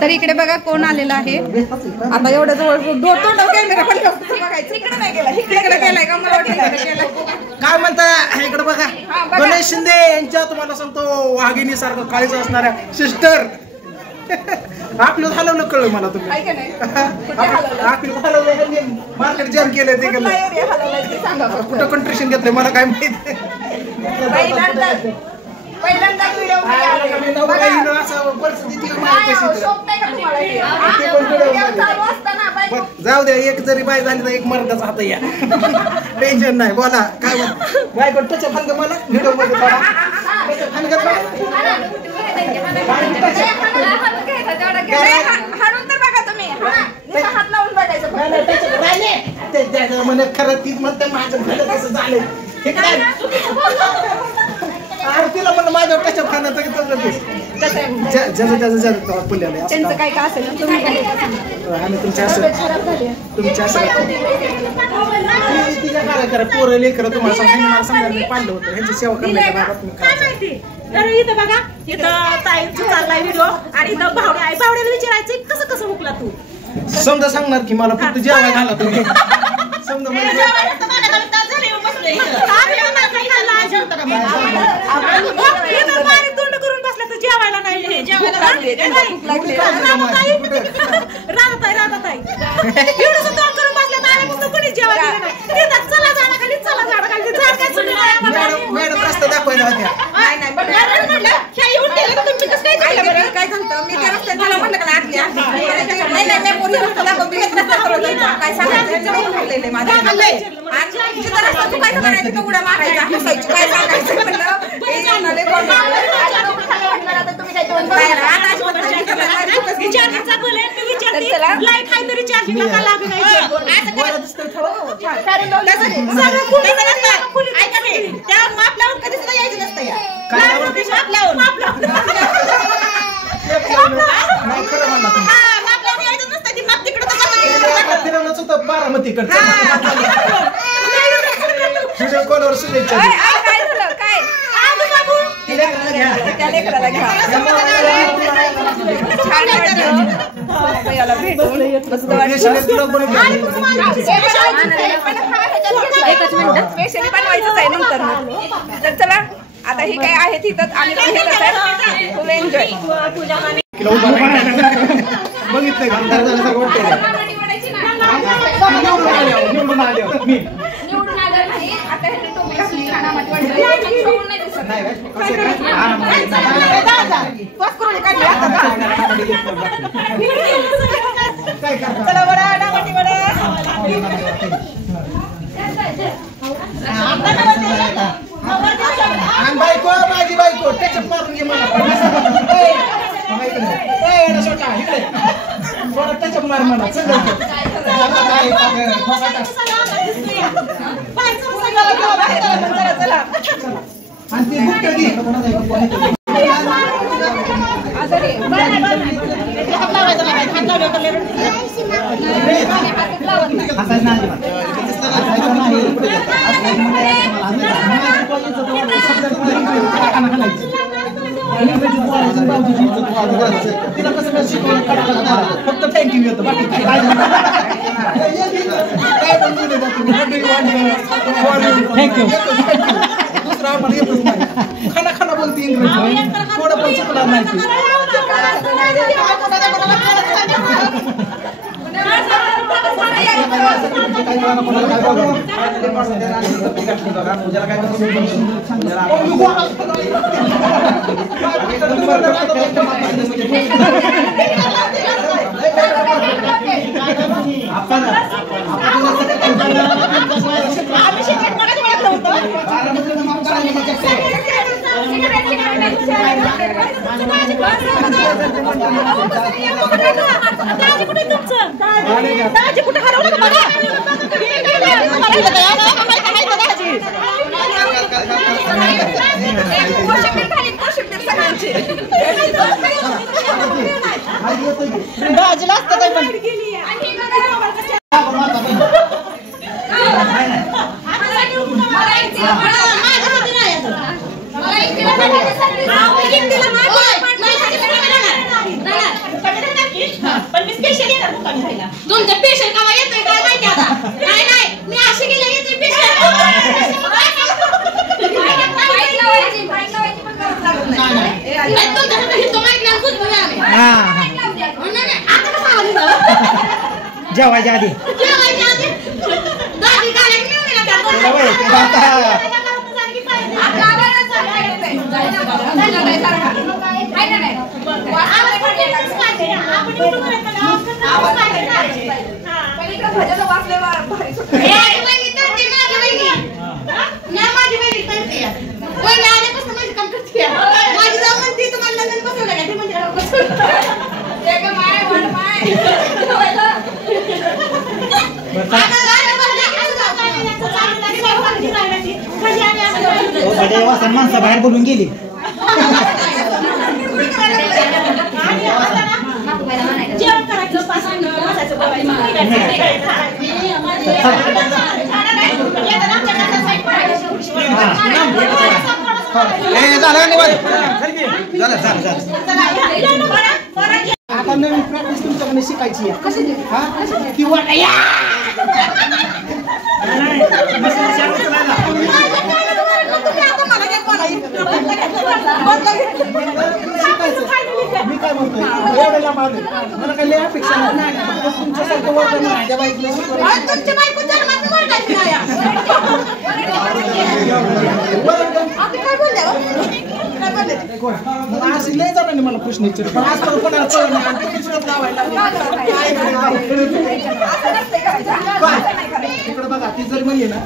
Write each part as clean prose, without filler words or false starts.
तर इकडे बघा कोण आलेला आहे आता एवढं जवळ तोंड कॅमेरा पण बघायचं इकडे नाही गेला इकडे गेलाय का मला वाटलं काय म्हणता इकडे बघा गणेश शिंदे यांच्या तुम्हाला सांगतो वाघिणी सारखं काळीच असणाऱ्या सिस्टर आपलं हलवलं कळलं मला तुम्ही आपलं हलवलं मार्केट जाम केलं ते केलं कुठं कंट्रिशन घेतलंय मला काय माहिती पहिल्यांदा जाऊ द्या एक जरी बाय झाली तर एक मर्दाचा हात या टेन्शन नाही बोला काय बाय टच फान मला व्हिडिओ मध्ये म्हणे खरं तीच म्हणते माझं झालं कसं झालं आरतीला पण माझ्या कशा खाण्याचं त्यांचं काय का असेल आम्ही तुमच्या तिच्या काय करा पोरं लेकरं तुम्हाला सांगायला पाहिलं होतं ह्यांची सेवा करण्याच्या भागात तुम्ही तर इथं बघा इथं ताईंचा चाललाय व्हिडिओ आणि इथं भावड्या आहे भावड्याला विचारायचं कसं कसं हुकला तू समजा सांगणार की मला फक्त जेवायला घाला तुम्ही समजा तोंड करून बसला तर जेवायला नाही राधाताई एवढं तोंड करून बसल्या तर आल्यापासून कोणी जेवायला नाही चला झाडा खाली चला झाडा खाली झाड काय सुटलं मॅडम रस्ता दाखवायला होत्या काय सांगतो मी त्या रस्त्यात मला म्हणलं का आतल्या काय सांगायचं उड्या मारायचा काय सांगायचं कधीच नाही यायचं नसतं बारामतीकडचं कोणावर सुनेच्या काय झालं काय स्पेशली बनवायचंच आहे नंतर तर चला आता ही काय आहे तिथं आम्ही फुल एन्जॉय बघितलंय बायको माझी बायको त्याच्यात मारून घे मला त्याच्यात मार मला आणि ती गुप्त घे फक्त थँक्यू येतं बाकी थँक्यू दुसरा आम्हाला येतच नाही खाना खाना बोलते इंग्रजी थोडं पण चुकणार नाही दाजी कुठे हरवलं का बघा दाजीला असतं काय पण जेवायच्या आधी माणसं बाहेर बोलून गेली आता नवीन प्रॅक्टिस तुमच्याकडे शिकायची आहे किंवा मी काय म्हणतोय एवढ्याला मारले मला काही लय अपेक्षा नाही तुमच्यासारखं वर्तन माझ्या बाईकला अशी लय जाणार मला प्रश्न विचार पण आज तर कोणाला इकडे बघा ती जर म्हणली ना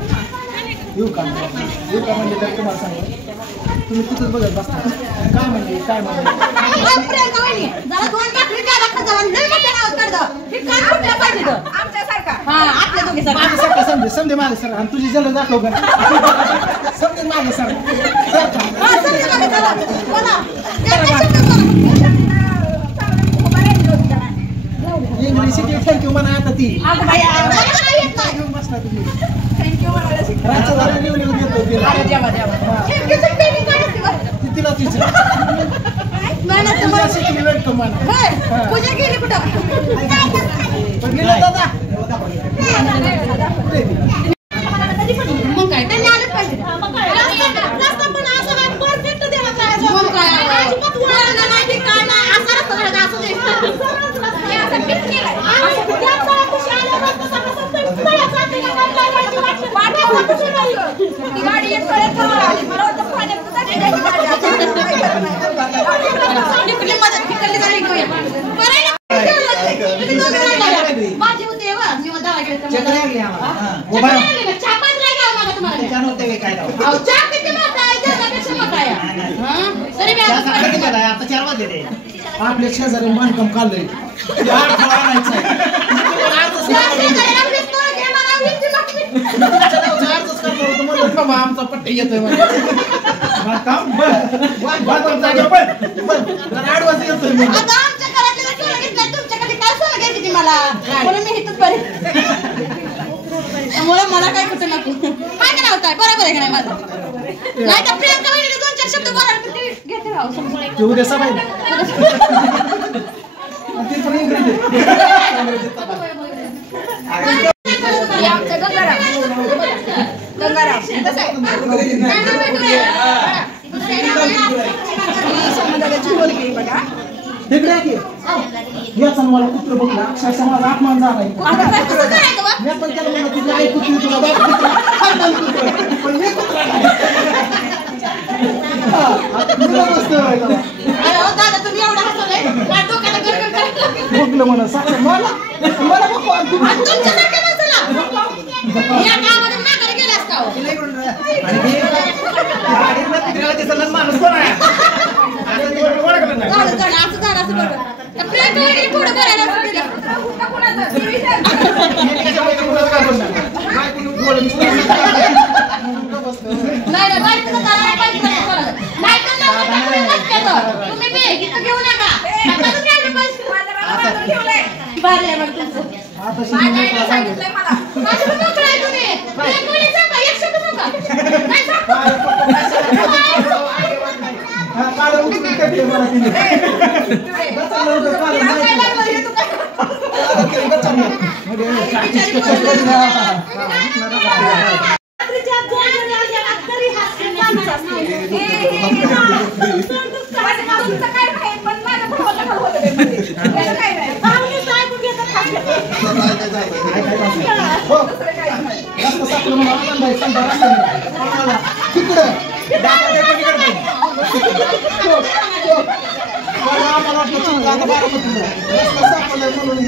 येऊ का म्हणले तर तुम्हाला सांगा तुम्ही तिथंच बघत बसता काय म्हणले समजे मागे सर आणि तुझी जल दाखव का समजे मागे सर इंग्लिश शिकली थँक्यू म्हणा आता ती बसला तुम्ही तिला शिकली वेलकम म्हणा पूजा केली कुठं दादा मग काय त्यांनी आलंच पाहिजे आपल्या शेजारी बांधकाम काढलंय आमचा पट्टे येतोय त्यामुळे मला काय कुठं नको काय नाव काय बरोबर आहे का नाही माझं नाही तर प्रियंका वहिनीने 2-4 शब्द बोलायला घेते राव उद्या सबाई आमचं गंगाराम कसं आहे बघा तिकडे याचा मला कुत्र बघला अक्षरशः मला अपमान झालाय मी पण त्याला म्हणलं तुझी आई कुत्री तुला बाप बघलं म्हणा साक्षर मला माणूस कोण आहे काय तिकडं मला आनंद आहे संध्या रस्त्याने तिकडं आम्हाला वाटलं चुकलं आता बारामतीला रस्ता सापडलाय म्हणून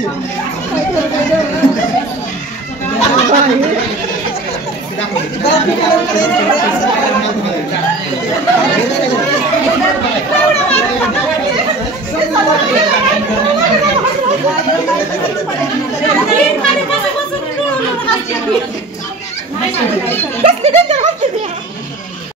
कसली डेंजर